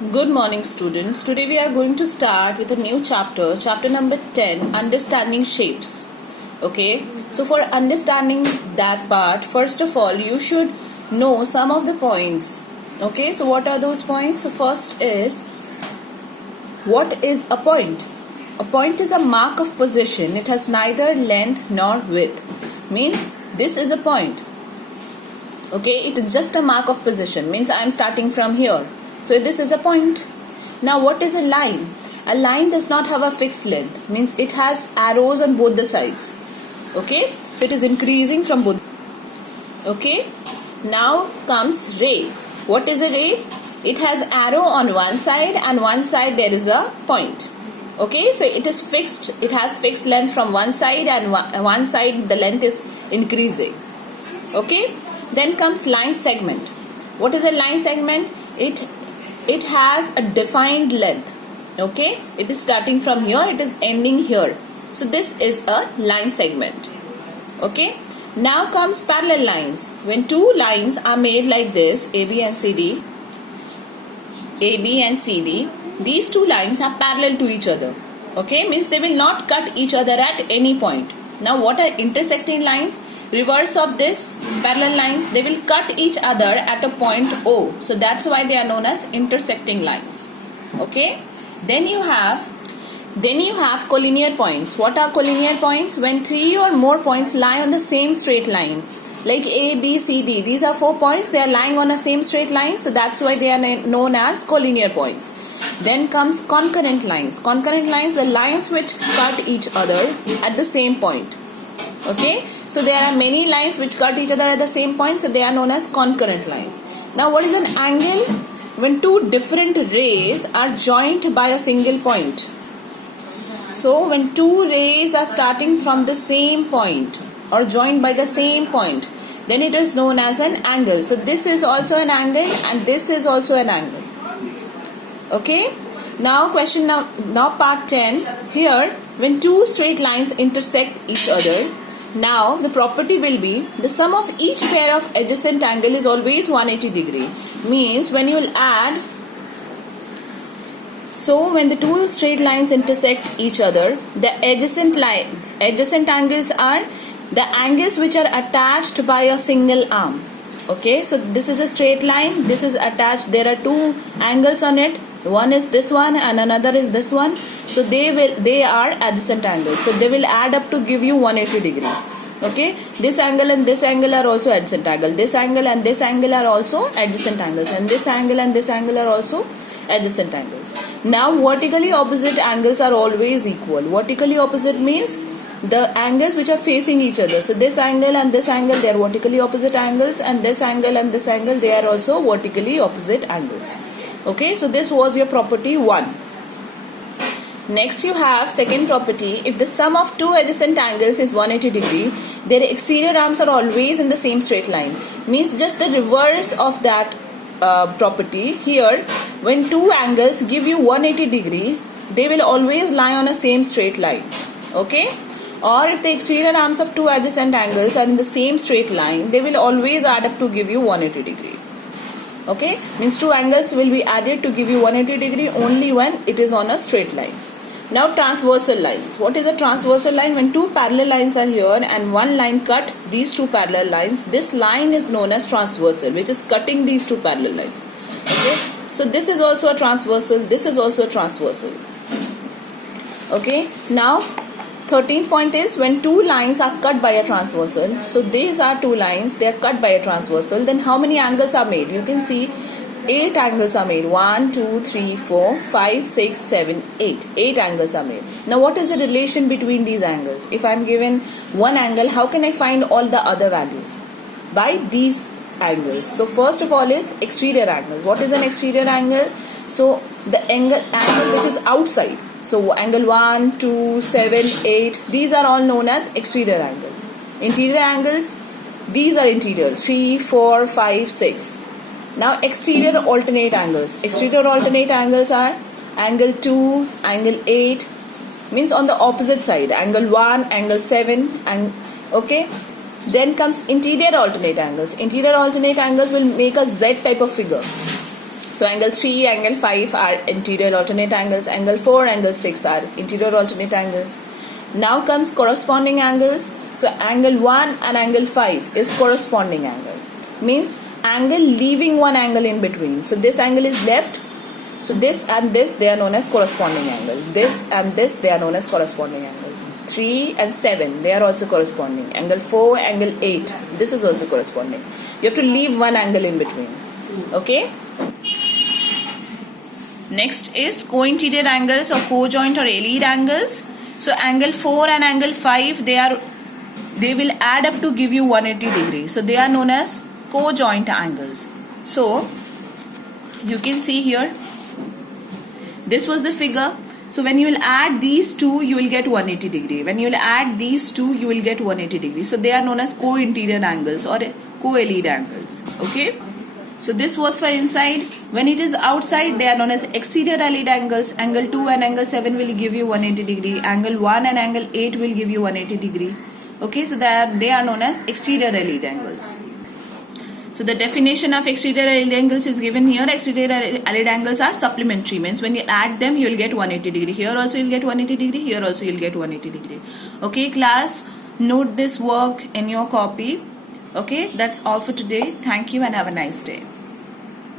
Good morning, students. Today we are going to start with a new chapter number 10, Understanding Shapes. Okay, so for understanding that part, first of all, you should know some of the points. Okay, so what are those points? So, first is, what is a point? A point is a mark of position. It has neither length nor width. Means this is a point. Okay, it is just a mark of position. Means I am starting from here. So this is a point. Now what is a line? A line does not have a fixed length. Means it has arrows on both the sides. Okay, so it is increasing from both. Okay, now comes ray. What is a ray? It has arrow on one side and one side there is a point. Okay, so it is fixed. It has fixed length from one side and one side the length is increasing. Okay, then comes line segment. What is a line segment? It has a defined length. Okay, it is starting from here, it is ending here. So this is a line segment. Okay, now comes parallel lines. When two lines are made like this, AB and CD, these two lines are parallel to each other. Okay, means they will not cut each other at any point. Now what are intersecting lines? Reverse of this parallel lines, they will cut each other at a point O. So that's why they are known as intersecting lines. Okay, then you have collinear points. What are collinear points? When three or more points lie on the same straight line, like A, B, C, D. These are 4 points. They are lying on a same straight line. So that's why they are known as collinear points. Then comes concurrent lines. Concurrent lines, the lines which cut each other at the same point. Okay, so there are many lines which cut each other at the same point. So they are known as concurrent lines. Now what is an angle? When two different rays are joined by a single point. So when two rays are starting from the same point or joined by the same point, then it is known as an angle. So this is also an angle and this is also an angle. Okay, now part 10. Here, when two straight lines intersect each other, now the property will be the sum of each pair of adjacent angle is always 180 degree. Means when you will add, so when the two straight lines intersect each other, the adjacent angles are the angles which are attached by a single arm. Okay, so this is a straight line, this is attached, there are two angles on it. One is this one and another is this one. So they are adjacent angles. So they will add up to give you 180 degree. Okay, this angle and this angle are also adjacent angle. This angle and this angle are also adjacent angles, and this angle and this angle are also adjacent angles. Now vertically opposite angles are always equal. Vertically opposite means the angles which are facing each other. So this angle and this angle, they are vertically opposite angles, and this angle and this angle, they are also vertically opposite angles. Okay, so this was your property 1. Next you have second property. If the sum of two adjacent angles is 180 degree, their exterior arms are always in the same straight line. Means just the reverse of that property. Here, when two angles give you 180 degree, they will always lie on a same straight line. Okay, or if the exterior arms of two adjacent angles are in the same straight line, they will always add up to give you 180 degree. Okay, means two angles will be added to give you 180 degree only when it is on a straight line. Now transversal lines. What is a transversal line? When two parallel lines are here and one line cut these two parallel lines, this line is known as transversal, which is cutting these two parallel lines. Okay, so this is also a transversal, this is also a transversal. Okay, now 13th point is when two lines are cut by a transversal. So these are two lines, they are cut by a transversal. Then how many angles are made? You can see 8 angles are made. 1, 2, 3, 4, 5, 6, 7, 8. 8 angles are made. Now what is the relation between these angles? If I am given one angle, how can I find all the other values? By these angles. So first of all is exterior angle. What is an exterior angle? So the angle which is outside. So angle 1, 2, 7, 8, these are all known as exterior angle. Interior angles, these are interior, 3, 4, 5, 6. Now exterior alternate angles. Exterior alternate angles are angle 2, angle 8, means on the opposite side, angle 1, angle 7, and okay. Then comes interior alternate angles. Interior alternate angles will make a Z type of figure. So angle 3, angle 5 are interior alternate angles. Angle 4, angle 6 are interior alternate angles. Now comes corresponding angles. So angle 1 and angle 5 is corresponding angle. Means angle leaving one angle in between. So this angle is left. So this and this, they are known as corresponding angle. This and this, they are known as corresponding angle. 3 and 7, they are also corresponding. Angle 4, angle 8, this is also corresponding. You have to leave one angle in between. Okay. Next is co-interior angles or co-joint or allied angles. So angle 4 and angle 5, they will add up to give you 180 degrees. So they are known as co-joint angles. So you can see here, this was the figure. So when you will add these two, you will get 180 degree. When you will add these two, you will get 180 degree. So they are known as co-interior angles or co-allied angles. Okay. So this was for inside. When it is outside, they are known as exterior allied angles. Angle 2 and angle 7 will give you 180 degree. Angle 1 and angle 8 will give you 180 degree. Okay. So they are known as exterior allied angles. So the definition of exterior allied angles is given here. Exterior allied angles are supplementary. Means when you add them, you will get 180 degree. Here also you will get 180 degree. Here also you will get 180 degree. Okay, class, note this work in your copy. Okay, that's all for today. Thank you and have a nice day.